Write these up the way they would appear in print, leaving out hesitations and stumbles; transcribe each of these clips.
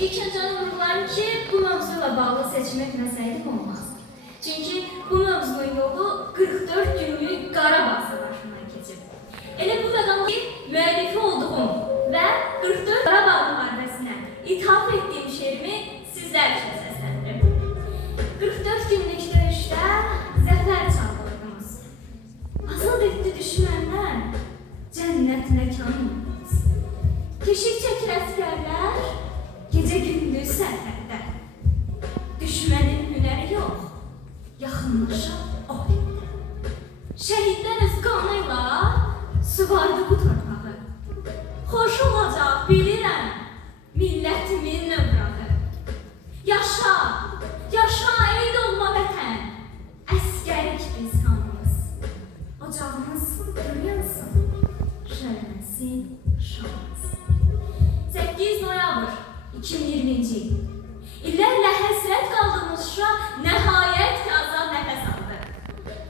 İlk önceden vurgularım ki, bu mövzuyla bağlı seçim etmeseydim olmaz. Çünkü bu mövzunun yolu 44 günlük Qarabağ savaşından keçib. Elə bu məqamda ki, müəllifi olduğum və 44 Qarabağ müharibəsinə ithaf etdiyim şeirimi sizlər üçün səsləndirim. 44 günlük döyüşdə zəfər çaldırdınız. Azad etdi düşmənlər, cənnət məkanımız. Keşik çəkir əsgərlər, gecə gündüz sərhəddə. Düşmənin hünəri yox, yaxınlaşa o etdi. Şəhidlər öz qanıyla suvardı bu torpağı. Xoş olacaq bilirəm, millətimin növrağı. Yaşa, yaşa ey doğma vətən, əskərik biz hamımız. Ocağımız yansın, şərməsin şamımız. 8 noyabr 2020-ci il. İllərlə həsrət qaldığımız Şuşa nəhayət ki azad nəfəs aldı.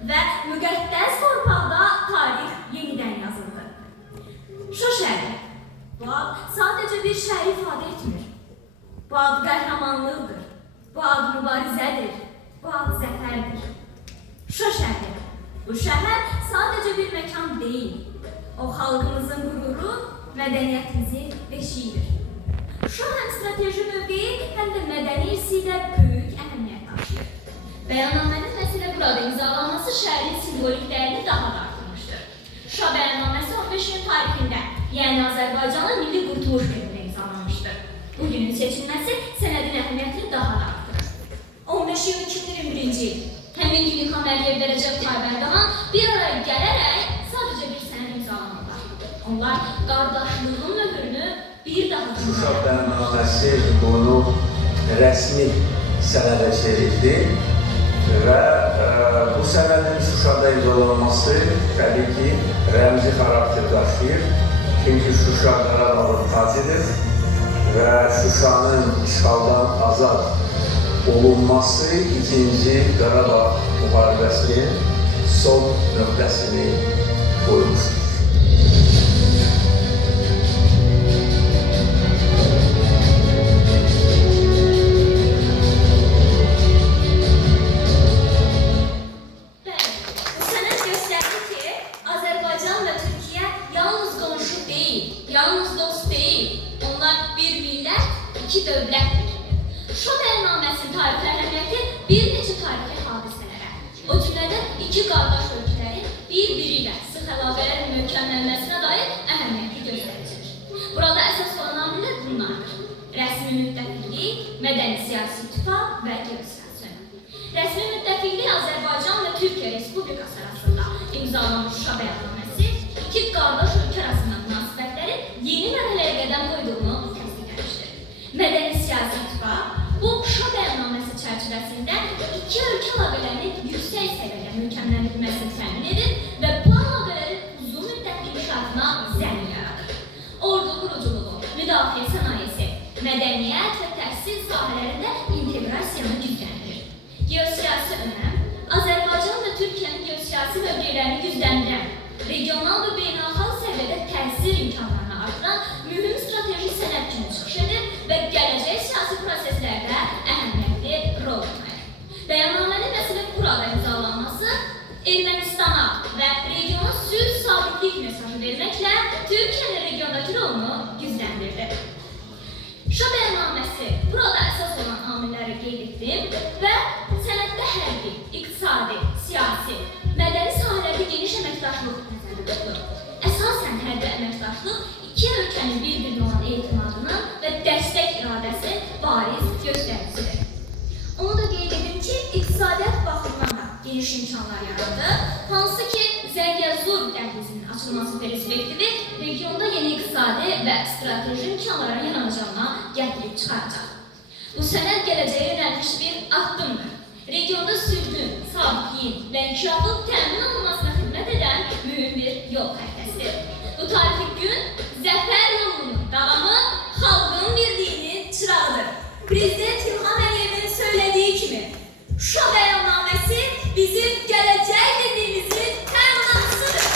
Və müqəddəs torpaqda tarix yenidən yazıldı. Şuşa şəhəri. Bu ad sadəcə bir şəhəri ifadə etmir. Bu ad qəhrəmanlıqdır. Bu ad mübarizədir. Bu ad zəfərdir. Şuşa şəhəri. Bu şəhər sadəcə bir məkan deyil. O xalqımızın qüruru, mədəniyyətimizin beşiyidir. Şuşa həm strateji mövqeyi, həm də mədəni irsi ilə böyük əhəmiyyət daşıyır. Bəyannamənin məsələ burada imzalanması şəhərin simvolik dəyərini daha da artırmışdır. Şuşa bəyannaməsi 15 iyun tarixində, yəni Azərbaycanın Milli Qurtuluş günündə imzalanmışdır. Bu günün seçilməsi sənədin əhəmiyyətini daha da artırır. 15 iyun 2021-ci il, həmin gün İlham Əliyev və Rəcəb Tayyip Ərdoğan bir araya gələrək sadəcə bir sənəd imzalamışlar. Onlar qardaşlığın möhürünü bir daha Şuşa bəyannaməsi bunu rəsmi sənədə çevirdi və bu sənədin Şuşada imzalanması təbii ki rəmzi xarakter daşıyır. Çünki Şuşa Qarabağın tacıdır və Şuşanın işğaldan azad olunması 2-ci Qarabağ müharibəsinin son nöqtəsini qoymuşdur. Yalnız dost deyil, onlar bir millət, iki dövlətdir. Şuşa bəyannaməsinin tarixi əhəmiyyəti bir neçə tarixi hadisələrə, o cümlədən iki qardaş ölkələrin bir-biri ilə sıx əlaqələrin möhkəmlənməsinə dair əhəmiyyətli göstəricidir. Burada əsas olan amillər bunlardır: rəsmi müttəfiqlik, mədəni-siyasi ittifaq və geosiyasi önəm. Rəsmi müttəfiqlik Azərbaycan və Türkiyə Respublikası arasında imzalanmış Şuşa bəyannaməsi iki qardaş ölkə arasında münasibətlərin yeni mərhələyə qədəm qoyduğunu təsdiqləmişdir. Mədəni-siyasi ittifaq bu Şuşa bəyannaməsi çərçivəsində iki ölkə əlaqələrinin yüksək səviyyədə möhkəmləndirilməsini təmin edir və bu əlaqələrin uzun müddətli inkişafına zəmin yaradır. Ordu quruculuğu, müdafiə sənayesi, mədəniyyət və təhsil sahələrində inteqrasiyanı gücləndirir. Geosiyasi önəm Azərbaycan və Türkiyənin geosiyasi mövqelərini gücləndirən, regional və beynəlxalq səviyyədə təsir imkanlarını artıran mühüm strateji sənəd kimi çıxış edir və gələcək siyasi proseslərdə əhəmiyyətli rol oynayır. Bəyannamənin məsələ burada imzalanması Ermənistana və regiona sülh sabitlik mesajı verməklə Türkiyənin regiondakı rolunu gücləndirdi. Şuşa bəyannaməsi burada əsas olan amilləri qeyd etdim və sənəddə hərbi, iqtisadi, siyasi, mədəni sahələrdə geniş əməkdaşlıq nəzərdə tutulur. Əsasən hərbi əməkdaşlıq iki ölkənin bir-birinə olan etimadının və dəstək iradəsinin bariz göstəricisidir. Onu da qeyd edim ki, iqtisadiyyat baxımından da geniş imkanlar yaradı, hansı ki Zəngəzur dəhlizinin açılması perspektivi regionda yeni iqtisadi və strateji imkanların yaranacağına gətirib çıxaracaq. Bu sənəd gələcəyə yönəlmiş bir addımdır. Regionda sülhün, sabitliyin və inkişafın təmin olunmasına xidmət edən mühüm bir yol xəritəsidir. Bu tarixi gün zəfər yolunun davamı xalqın birliyinin çırağıdır. Prezident İlham Əliyevin söylediği kimi, Şuşa bəyannaməsi bizim gələcək birliyimizin təminatısıdır.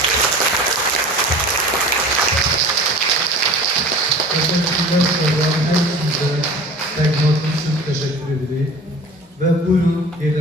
Teşekkürler. teşekkür edirik və buyurun yerlərinizi